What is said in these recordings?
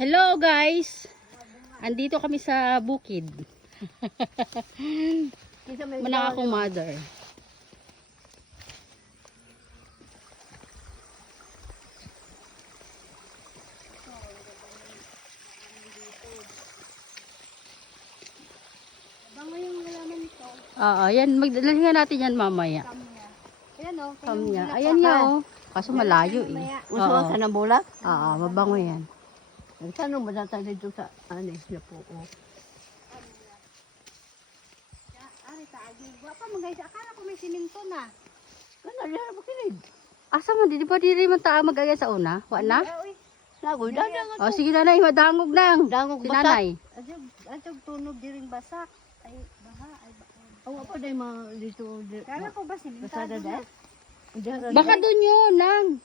Hello guys! Andito kami sa bukid. Manang akong mother. Bango yung halaman nito. Yan. Magdalhin natin yan mamaya. Ayan o. Kamya. Ayan nga oh. Kaso malayo eh. Usuan ka ng bulak? Mabango yan. Saan mo natay dito sa na po? Ari taagi. Wapa mo guys, akala ko may siminto na. Ano yan mo kinig? Asa man, di ba diri man taa mag-aya sa una? Wa na? Lagoy dadang. O sige nanay, madangog nang. Dangog Si basak. nanay. Adjog tunog diring basak. Ay baha ay baha. Awa pa day mga dito. Kala ko ba simentado na? Baka doon yun nang.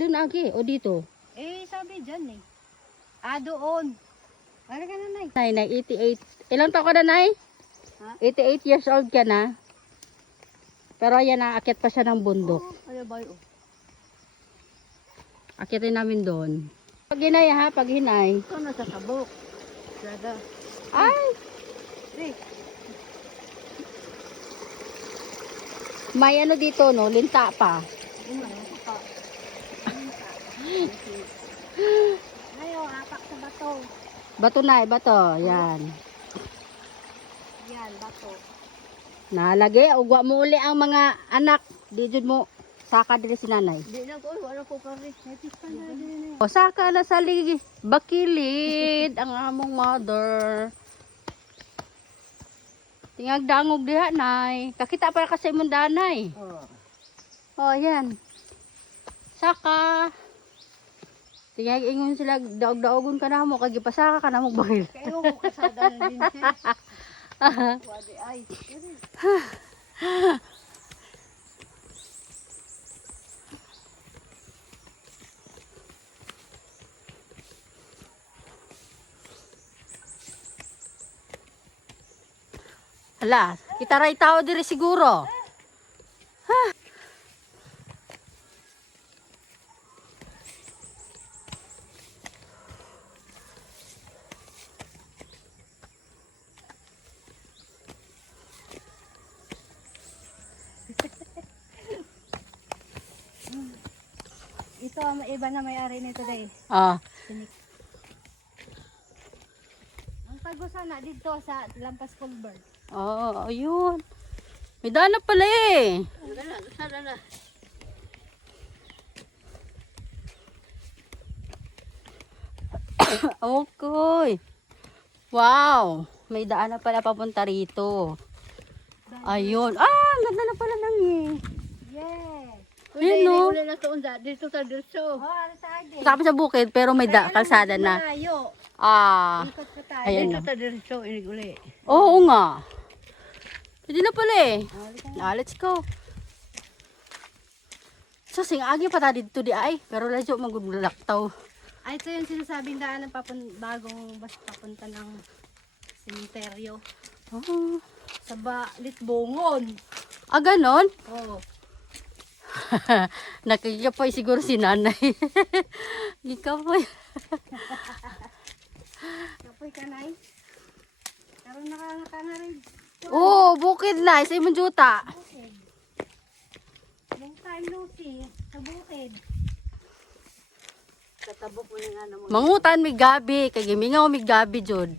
Doon agi. O dito. Eh sabi dyan eh. Doon. Para ka nanay. Nay, 88. Ilang taon ka na, Nay? Ha? 88 years old ka na. Pero ayan, aakyat pa siya ng bundok. Ano ba yun? Akyatin namin doon. Pag hinay ha, pag hinay. Ito na sa sabok. Sada. Ay! Di. May ano dito, no? Linta pa. Ngayon, apak sa bato. Bato na, bato. Yan. Yan, bato. Nalagay, ugwa mo uli ang mga anak. Di jud mo. Saka diri si nanay. Di na ko, wala ko kari. Natis pa na din. O, saka na sa bakilid ang among mother. Tingag dangog diha, Nay. Kakita pa kasi mong danay. O, yan. Saka. Tingag ingon sila, daog-daogon ka na mo. Kagipasaka ka na mo bakil. Kaya mo kasada ng dinsis. Wadi ay. Hala, kita ray tao diri siguro. Ito ang iba na may-ari nito day. Ang tagusan na dito sa Lampas Culver. Ayun. May dana pala eh. Sada na. Okay. Wow. May daan na pala papunta rito. Ayun. Ang ganda na pala nang eh. Yes. Ayun, no? Uli na to dito sa dirso. Ano tayo? Tapos sa bukid pero may kalsada na. Malayo. Ikot ka tayo. Ayan Dito na. sa dirso, uli. Oo nga. Pwede na pala eh. Let's go. So, agi pa ta dito di ay. Pero ladyo magulaktaw. Ay, ito yung sinasabing daan ng bagong bus papunta ng sementeryo. Sa Litbongon. Ganon? Oo. Nakikapoy siguro si nanay. Gikapoy. Kapoy ka na eh. Karoon nakangaka na rin. Bukid na. Sa imong juta. Bukid. Long time no see. Sa bukid. Katabok mo na nga naman. Mangutan mi gabi. Kagimingaw mi gabi jud.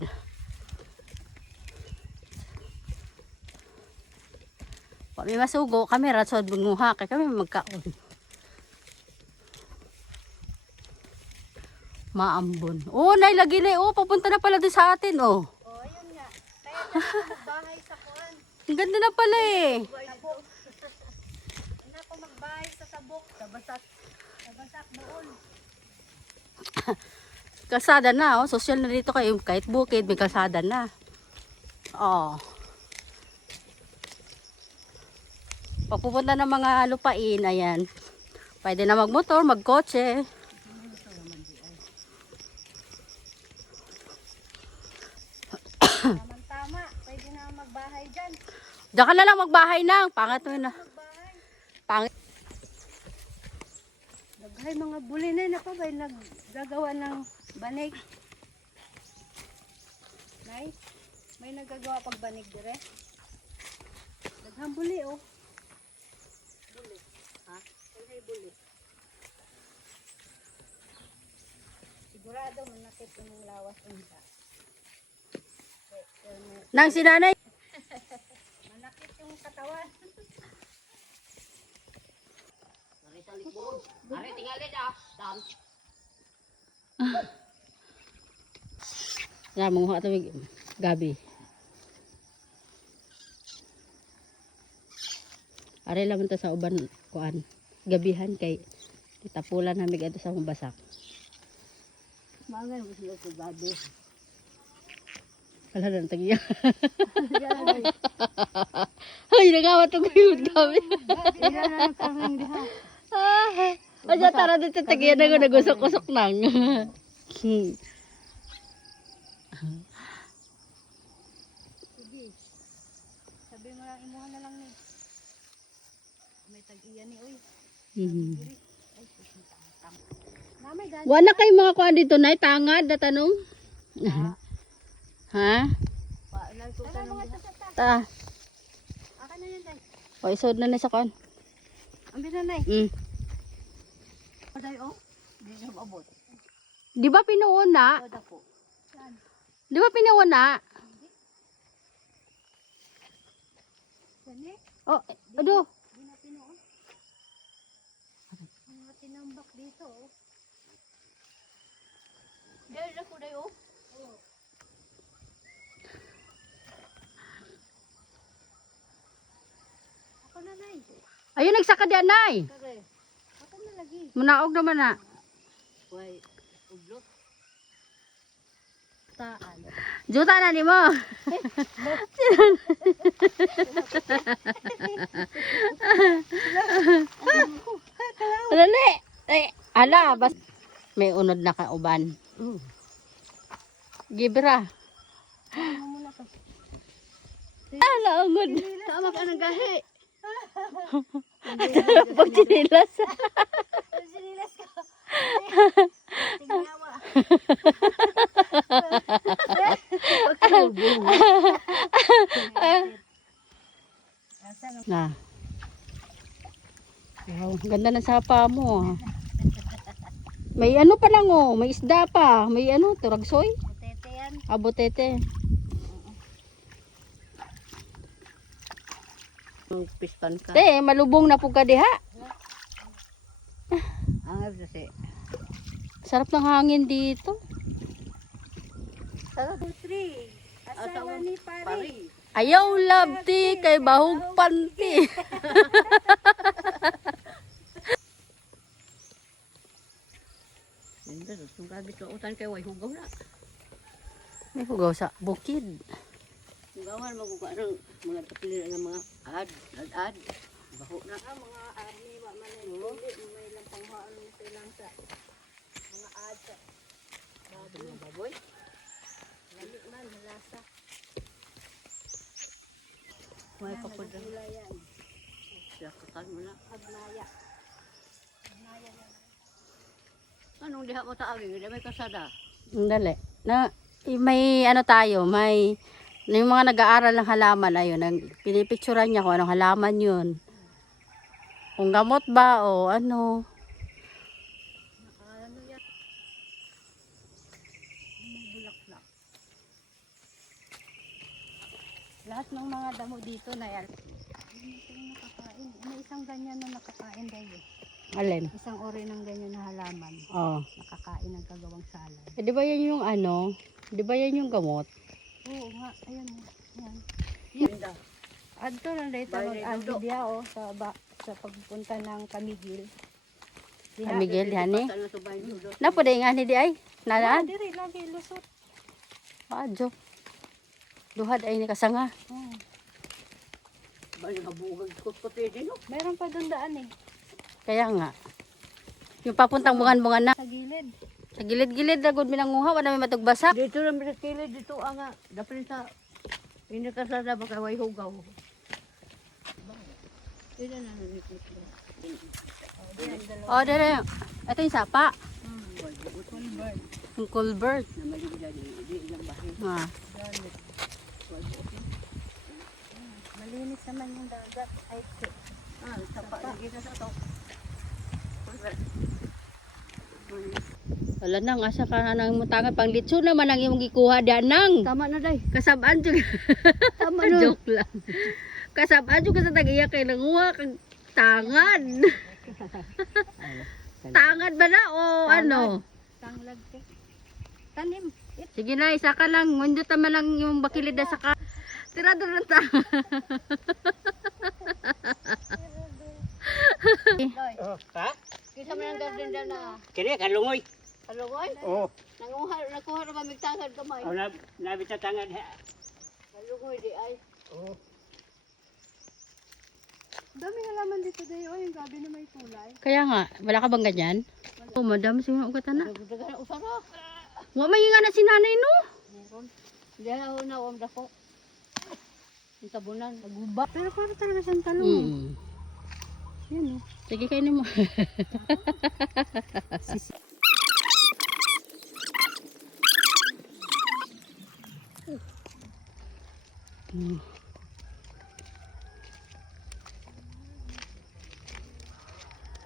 Kami masugo. Kami ratsod bunguha. Kaya kami magkaon. Maambon. Nailagi na. Papunta na pala din sa atin. Ayun nga. Kaya na magbahay sa kuwan. Ang ganda na pala eh. Sabok. Hindi ako magbahay sa sabok. Sa basak doon. Kalsada na. Social na dito kayo. Kahit bukid, may kalsada na. Pagpupunta ng mga lupain, ayan. Pwede na magmotor, magkotse. Tama. Pwede na magbahay dyan. Diyan ka na lang magbahay na. Pangat mo na. Magbahay. Pangit. Ay, mga bulinay na pa ba yung naggagawa ng banig? Nay, may naggagawa pag banig dire? Daghang buli, oh. Buli. Ha? Ay, buli. Sigurado, manakit yung lawas unta. Nang si nanay. Manakit yung katawan. Ramong ho tawig gabi. Are lang ta sa uban kuan. Gabihan kay itapulan na mig adto sa mabasak. Mangan mo sila sa gabi. Wala na tagiya. Ay, nagawat og yun gabi. Ila na nagkaming diha. Aja tara dito tagiya na ko nagusok-usok nang. Sige. Sabi mo lang, imuha na lang ni. May tag-iya ni, uy. Ay, tang. Namay dali. Wala kay mga kuan dito nay tangad na tanong. Ha? Paalan ko ka nung diha. Ta. Aka na yan, day. O isod na sa kuan. Ang binanay. Day, oh. Di na maabot. Di ba pinuuna? Oda po. Yan. Di ba pinuuna? Yan eh. Oh, ado. Di na pinuon. Ang mga tinambak dito, oh. Day, na po, day, oh. Oo. Ako na, nay. Ayun nagsaka di anay. Kare. Ako na lagi. Munaog naman na. Why? Ublo. Taan. Juta na ni mo. Dali. Eh, ala, bas may unod na ka uban. Gibra. Ano muna to? Ala, ungod. Tama ka ng gahi. Pagtinilas. Sinilas ka. Tingyawa. Na. Wow, ganda ng sapa mo. May ano pa lang oh, may isda pa. May ano, turagsoy. Butete yan. Abotete. Pispan ka. Te, malubong na po ka diha. Ang kasi. Sarap ng hangin dito. Sarap. 3. Asawa ni Pari. Ayaw labti kay bahog panti. Hindi, kung gabi ka utan kay way hugaw na. May hugaw sa bukid. Hugawan maguga ng mga tapilin ng mga ad. Baho na. Mga ad ni wa man ni may lampang haan ni silang sa mga ad sa baboy. Lami man malasa. May papunta yan. Siya kakal mo na. Agnaya. Agnaya na. Anong diha mo taagi? Hindi may kasada. Dali. Na, may ano tayo, may yung mga nag-aaral ng halaman, ayun, pinipicturan niya kung anong halaman yun. Kung gamot ba o ano. Ano yan? May bulaklak. Lahat ng mga damo dito na yan. Hindi ito yung nakakain. May isang ganyan na nakakain dahil. Alin? Isang ori ng ganyan na halaman. Oh. Nakakain ng gagawang salad. Eh, di ba yan yung ano? Di ba yan yung gamot? Oo nga, ayan. Yan. Adto lang dahil mag-agi diya sa pagpunta ng Kamigil. Miguel, yani? Napo day nga ni di ay? Nalaan? Diri lagi lusot. Adjo. Duhad ay ni kasanga. Bali mabugag ko pwede no. Meron pa doon daan eh. Kaya nga. Yung papuntang bungan-bungan na. Sa gilid. Sa gilid-gilid na gud minanguha, wala may matugbasa. Dito lang sa gilid dito nga. Dapat sa hindi ka sa dapat kay way hugaw. Ito na nalipit. Oh, dere. Ito yung sapa. Kulbert. Yung culvert. Na maligyan di ilang bahay. Ah. Malinis naman yung dagat. Ay, sapa lagi na sa to. Wala nang asa ka na nang mutangan pang litso naman ang imong gikuha diyan nang. Tama na day. Kasabaan jud. Tama na. Joke lang. Kasabaan jud ka sa tagiya kay nanguha kag tangad. Tangad ba na o ano? Tanglag te. Tanim. Sige na, isa ka lang. Ngundot naman lang yung bakilid na saka. Tira doon ng tangad. Oh, ha? Kita mo ng garden dyan na. Kini kalungoy. Kalugoy? Oh, Nakuha na mamig tangad kamay. oh nabita tangad ha. Kalugoy di ay. Oh, Dami halaman dito day. Oh, yung gabi na may kulay. Kaya nga, wala ka bang ganyan? Oh, madam, sige nga ugatan na. Dagan na usara. Wa may nga na si nanay no. Meron. Diyan ako na uwam dako. Yung tabunan. Naguba. Pero para talaga siyang talong. Mm. Yan oh. Sige kainin mo. Mm.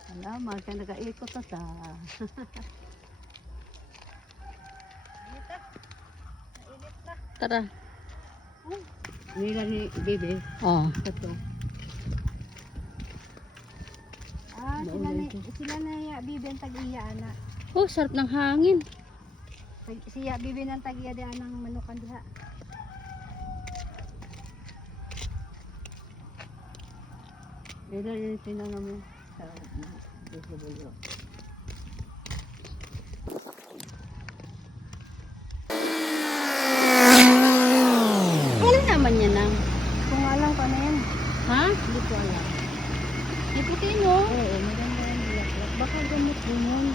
Alaman ka nag-aikot na ta. Tara. Nila ni Bibi. Oh. Ito. Sila na ya bibi ang tag-iya ana. Oh, sarap ng hangin. Siya bibi ng tag-iya di anang manukan diha. Nila ni sinanam mo. Sa Bibi. Wala naman yan nang. Kung alam ko na yan. Ha? Hindi ko alam. Iputin mo. Oo, maganda yan. Bulaklak. Baka gamot din yun.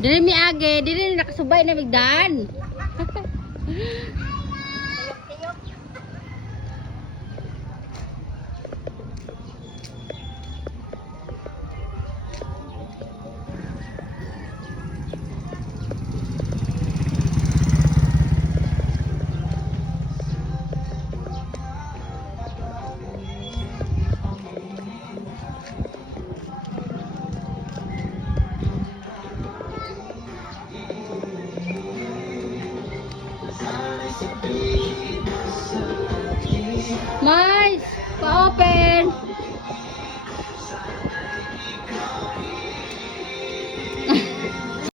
Dili mi age, dili nakasubay na migdaan. May